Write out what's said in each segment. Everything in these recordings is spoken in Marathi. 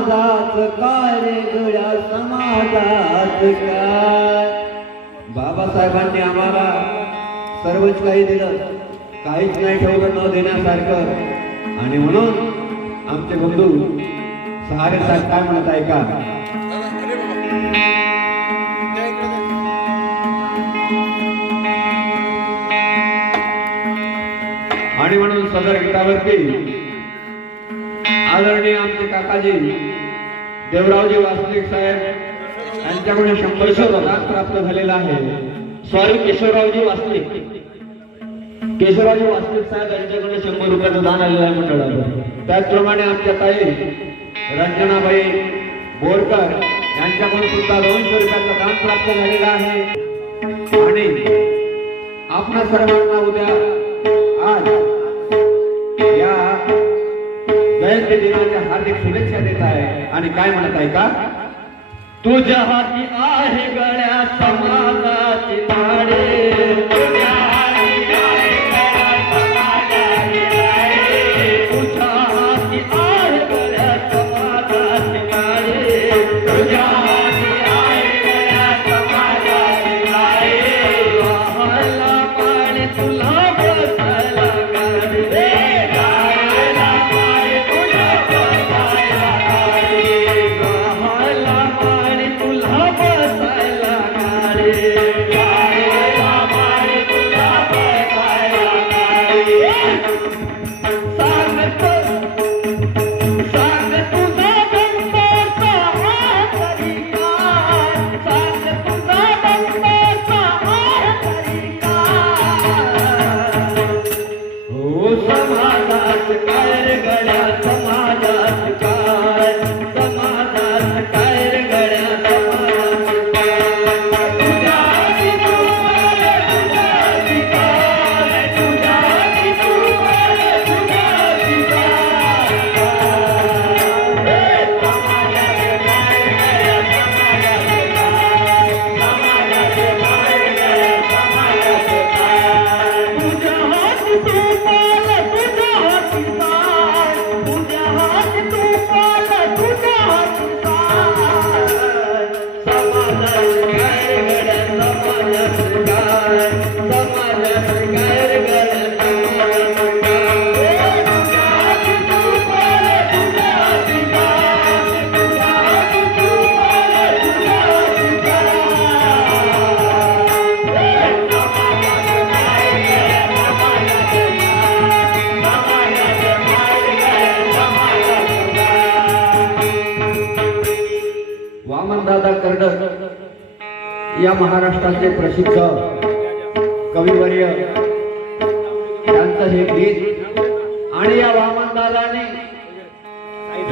समाजात काय रे गड्या समाजात काय? बाबासाहेबांनी आम्हाला सर्वच काही दिलं. काहीच नाही ठेवलं न देण्यासारखं. आणि म्हणून आमचे बंधू सहारे साहेब काय म्हणत आहे का? आणि म्हणून सदर गीतावरती आदरणीय आमचे काकाजी देवरावजी वासनिक साहेब यांच्याकडे शंभर दान प्राप्त झालेला आहे. सॉरी केशवरावजी वासनिक. केशवरावजी वासनिक साहेब यांच्याकडे शंभर रुपयाचं दान आलेलं आहे मंडळाला त्याचप्रमाणे आमच्या ताई रंजनाबाई बोरकर यांच्याकडून सुद्धा दोनशे रुपयाचं दान प्राप्त झालेलं आहे. आणि आपणा सर्वांना उद्या आज जयंती दिनाच्या हार्दिक शुभेच्छा देत आहे. आणि काय म्हणत आहे का? तुझ्या हाती आहे गळ्या समाजाची या महाराष्ट्राचे प्रसिद्ध कविवर्य यांचं हे गीत आणि या वामनदादाने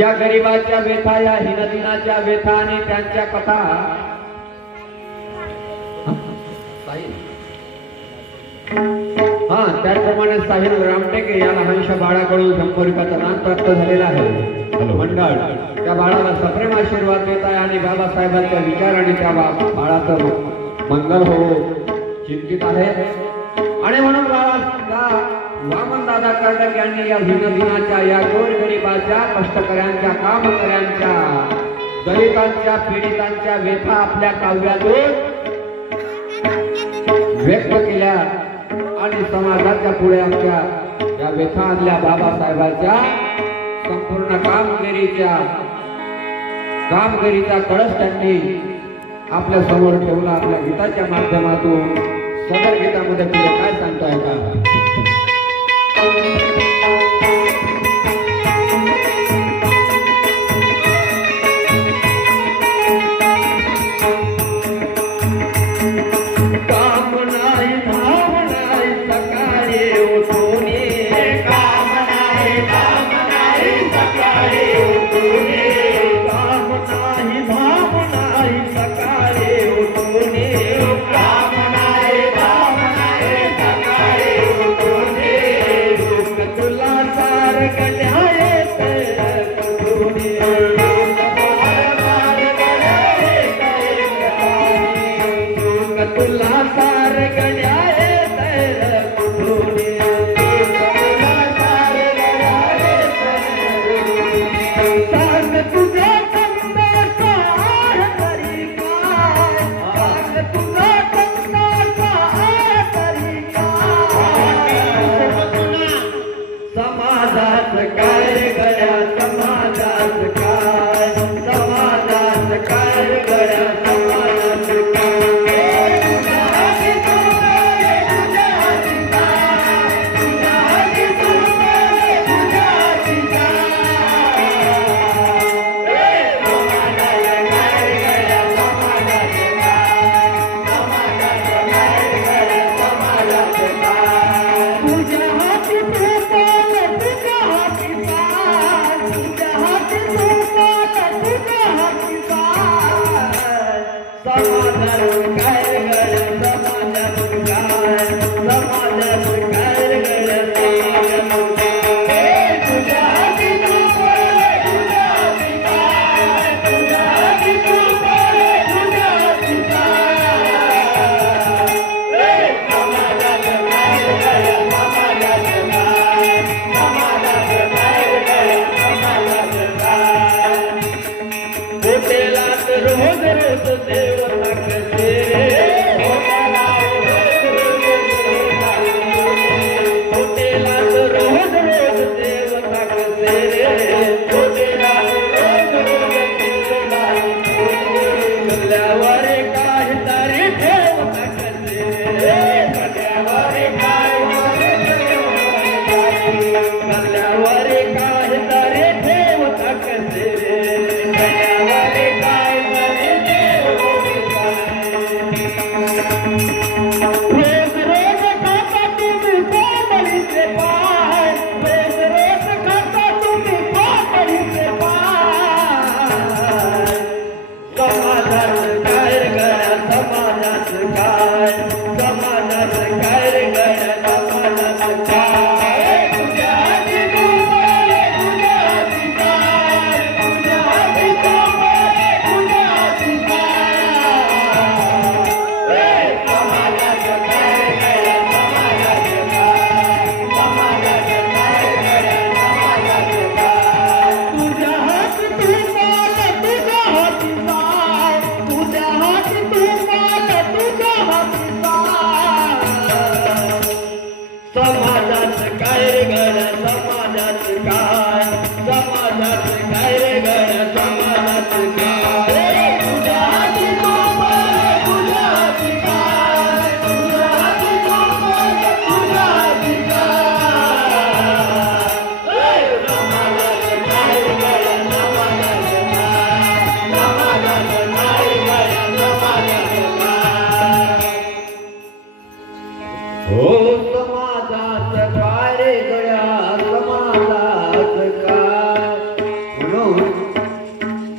या गरिबाच्या व्यथा या हिनदिनाच्या व्यथा आणि त्यांच्या कथा. हा त्याचप्रमाणे साहिल रामटेके या लहानशा बाळाकडून शंभर रुपयाचा दान प्राप्त झालेला आहे. मंडळ त्या बाळाला सप्रेम आशीर्वाद देत आहे आणि बाबासाहेबांच्या विचार आणि त्या बाळाचं मंगल हो चिंतित आहे. आणि म्हणून बाबा वामन दादा कर्डक यांनी या दिनाच्या या गोरगरिबाच्या कष्टकऱ्यांच्या कामकऱ्यांच्या दलितांच्या पीडितांच्या व्यथा आपल्या काव्यातून व्यक्त केल्या. आणि समाजाच्या पुढे आमच्या या व्यथा बाबासाहेबांच्या संपूर्ण कामगिरीच्या कामगिरीचा कळस त्यांनी आपल्यासमोर ठेवला आपल्या गीताच्या माध्यमातून सदर गीतामध्ये पुढे काय सांगताय का vai ver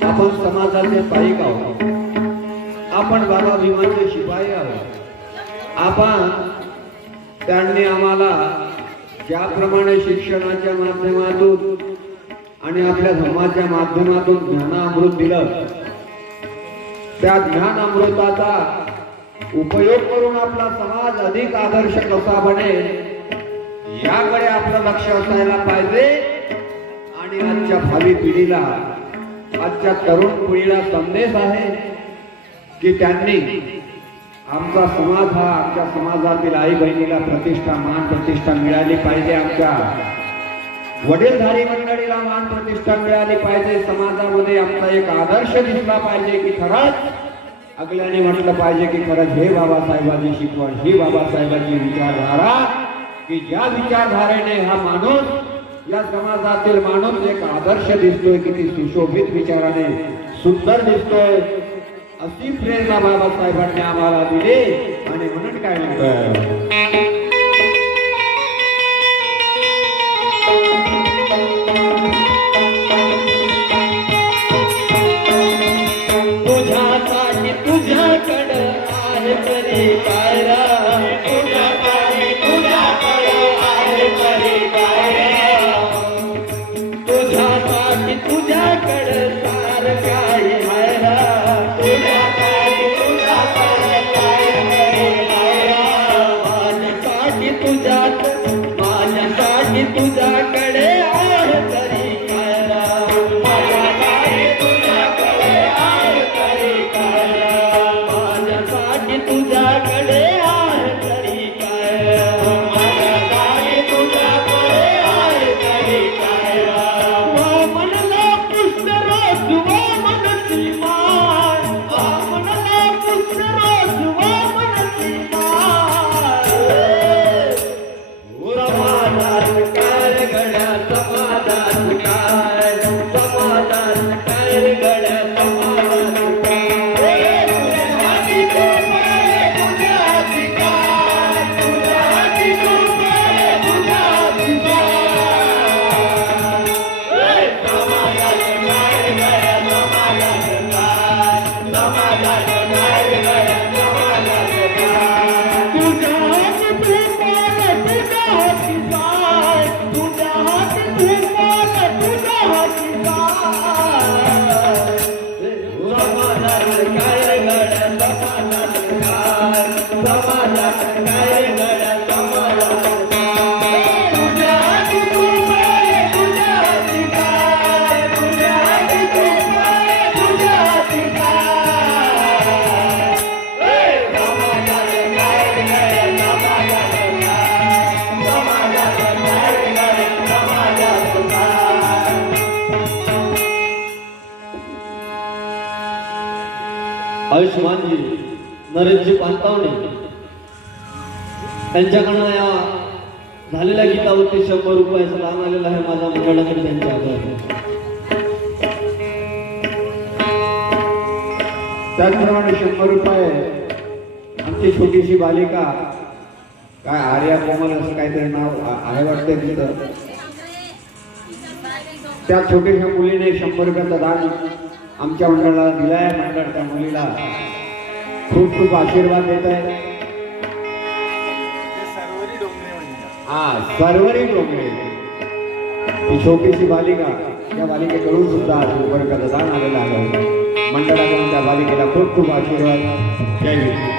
आपण समाजाचे पाईक आहोत. आपण बाबा भीमाचे शिपाई आहोत. आपण त्यांनी आम्हाला ज्याप्रमाणे शिक्षणाच्या माध्यमातून आणि आपल्या धर्माच्या माध्यमातून ज्ञानामृत दिलं त्या ज्ञान अमृताचा उपयोग करून आपला समाज अधिक आदर्श कसा बनेल याकडे आपलं लक्ष असायला पाहिजे. दिनाच्या भावी पिढीला आजच्या तरुण पिढीला संदेश आहे की त्यांनी आमचा समाज हा आमच्या समाजातील आई बहिणीला प्रतिष्ठा मान प्रतिष्ठा मिळाली पाहिजे आमच्या. वडीलधारी मंडळीला मान प्रतिष्ठा मिळाली पाहिजे. समाजामध्ये आमचा एक आदर्श दिसला पाहिजे की खरंच अगल्याने म्हटलं पाहिजे की खरंच हे बाबासाहेबांची शिकवण ही बाबासाहेबांची विचारधारा की ज्या विचारधारेने हा माणूस या समाजातील माणूस एक आदर्श दिसतोय किती सुशोभित विचाराने सुंदर दिसतोय. अशी प्रेरणा बाबासाहेबांनी आम्हाला दिली आणि म्हणून काय म्हणतोय तुझ्यात माझ्यासाठी तुझ्या आयुष्मानजी नरेशजी पांतावणे त्यांच्याकडनं या झालेल्या गीतावरती शंभर रुपयाचं लाभ आलेलं आहे माझा मंडळाकडे त्यांचे आभार त्याचप्रमाणे शंभर रुपये आमची छोटीशी बालिका काय आर्या कोमल असं काहीतरी नाव आहे वाटतंय तिथं त्या छोट्याशा मुलीने शंभर रुपयाचा दान आमच्या मंडळाला दिलं आहे मंडळ त्या मुलीला. खूप खूप आशीर्वाद देत आहे हा सर्वरी डोंगरे. ही छोटीशी बालिका त्या बालिकेकडून सुद्धा आज रुपयाचं दान आलेलं आहे. मंडळाकडून त्या बालिकेला खूप खूप आशीर्वाद. जय हिंद.